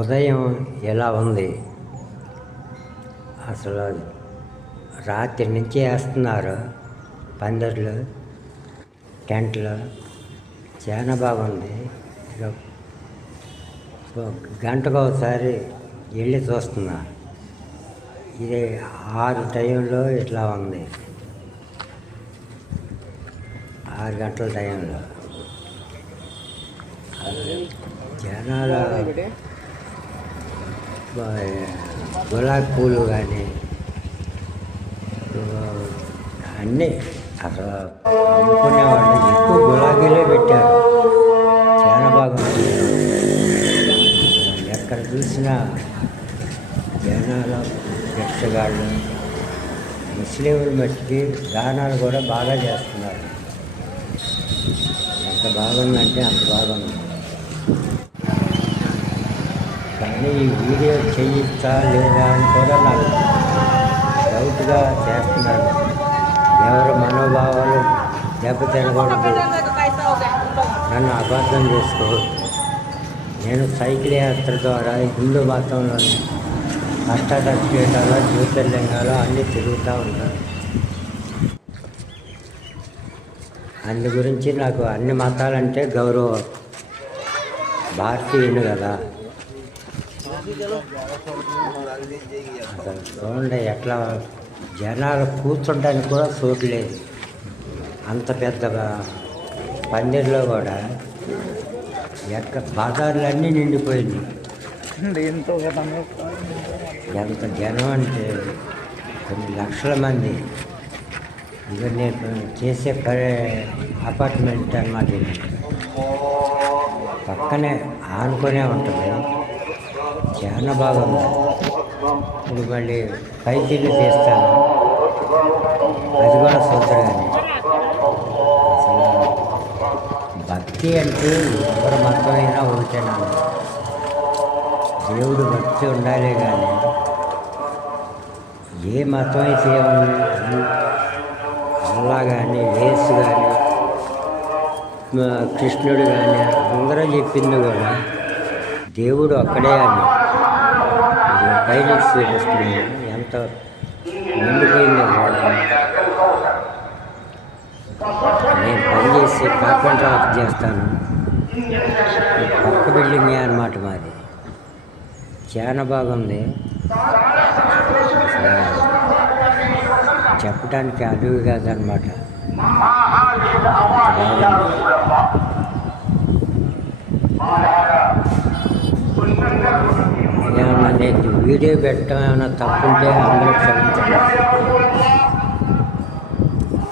ఉదయం ఎలా ఉంది అసలు. రాత్రి నుంచి వేస్తున్నారు పందిర్లు, టెంట్లు. చాలా బాగుంది. గంటకు ఒకసారి వెళ్ళి చూస్తున్నా. ఇది 6 టైంలో ఇట్లా ఉంది. 6 గంటల టైంలో జనాలు గులాబీ పూలు కానీ అన్నీ అసలు అమ్ముకునేవాళ్ళు ఎక్కువ గులాబీలే పెట్టారు. చాలా బాగుంది. ఎక్కడ చూసినా జనాలు, భిక్షగాళ్ళు, ముస్లింలు మట్టికి దానాలు కూడా బాగా చేస్తున్నారు. ఎంత బాగుందంటే అంత బాగుంది. కానీ ఈ వీడియో చేయొచ్చా లేదా అని కూడా నాకు డౌట్గా చేస్తున్నారు. ఎవరు మనోభావాలు దెబ్బతినకూడదు, నన్ను అబద్ధం చేసుకోవద్దు. నేను సైకిల్ యాత్ర ద్వారా హిందూ మతంలోని అష్టాదశపీఠాలు, జ్యోతిర్లింగాలు అన్నీ తిరుగుతూ ఉంటాను. అందు గురించి నాకు అన్ని మతాలంటే గౌరవం. భారతీయుని కదా. అసలు చూడండి ఎట్లా జనాలు కూర్చోడానికి కూడా చోటు లేదు. అంత పెద్ద పందిర్లో కూడా బజార్లన్నీ నిండిపోయింది. ఎంత జనం అంటే కొన్ని లక్షల మంది. ఇక నేను చేసే అపార్ట్మెంట్ అన్నమాట. ఇది పక్కనే ఆనుకొనే ఉంటుంది. చాలా బాగుంది. ఇప్పుడు మళ్ళీ పైకి తీస్తాను, అది కూడా చూద్దరు. కానీ అసలు భక్తి అంటే ఎవరి మతం అయినా ఒకటేనా. దేవుడు భక్తి ఉండాలి. కానీ ఏ మతం అయితే ఏముంది, అల్లా కానీ, యేసు కానీ, కృష్ణుడు కానీ అందరూ చెప్పింది కూడా దేవుడు ఒక్కడే అని. పైలట్స్ చూపిస్తుంది ఎంత నిండిపోయిందో. నేను పనిచేసి కార్పెంటర్ వర్క్ చేస్తాను. పక్క బిల్డింగే అన్నమాట మాది. చాలా బాగుంది. చెప్పడానికి అడుగు కాదనమాట. ఏమన్నా నేను వీడియో పెట్టడం ఏమైనా తప్పుంటే అందరూ క్షమించండి.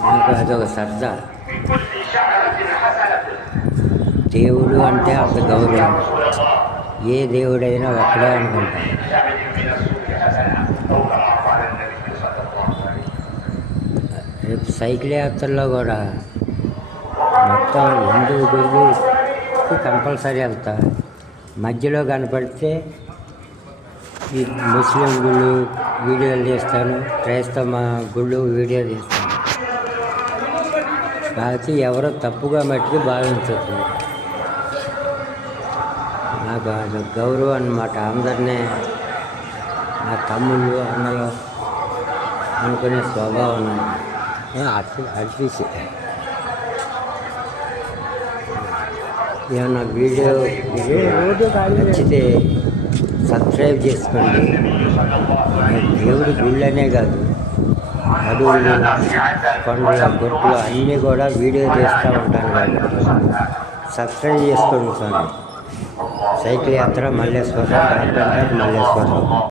నాకు అదొక సరదా. దేవుడు అంటే అంత గౌరవం. ఏ దేవుడైనా ఒక్కడే అనుకుంటాను. రేపు సైకిల్ యాత్రలో కూడా మొత్తం హిందూ గుళ్ళు కంపల్సరీ వెళ్తా. మధ్యలో కనపడితే ఈ ముస్లిం గుళ్ళు వీడియోలు తీస్తాను, క్రైస్తవ గుళ్ళు వీడియో తీస్తాను. కాకపోతే ఎవరో తప్పుగా మట్టుకు భావించద్దు. నాకు అది గౌరవం అన్నమాట. అందరినీ నా తమ్ముళ్ళు, అన్నలు అనుకునే స్వభావం అర్పిసి. ఏమన్నా వీడియో నచ్చితే సబ్స్క్రైబ్ చేసుకోండి. దేవుడి గుళ్ళనే కాదు, అడవులు, కొండల, గొట్లు అన్నీ కూడా వీడియో చేస్తూ ఉంటాను. కాబట్టి సబ్స్క్రైబ్ చేసుకోండి. సైకిల్ యాత్ర మల్లేశ్వరం, కార్పెంటర్ మల్లేశ్వరం.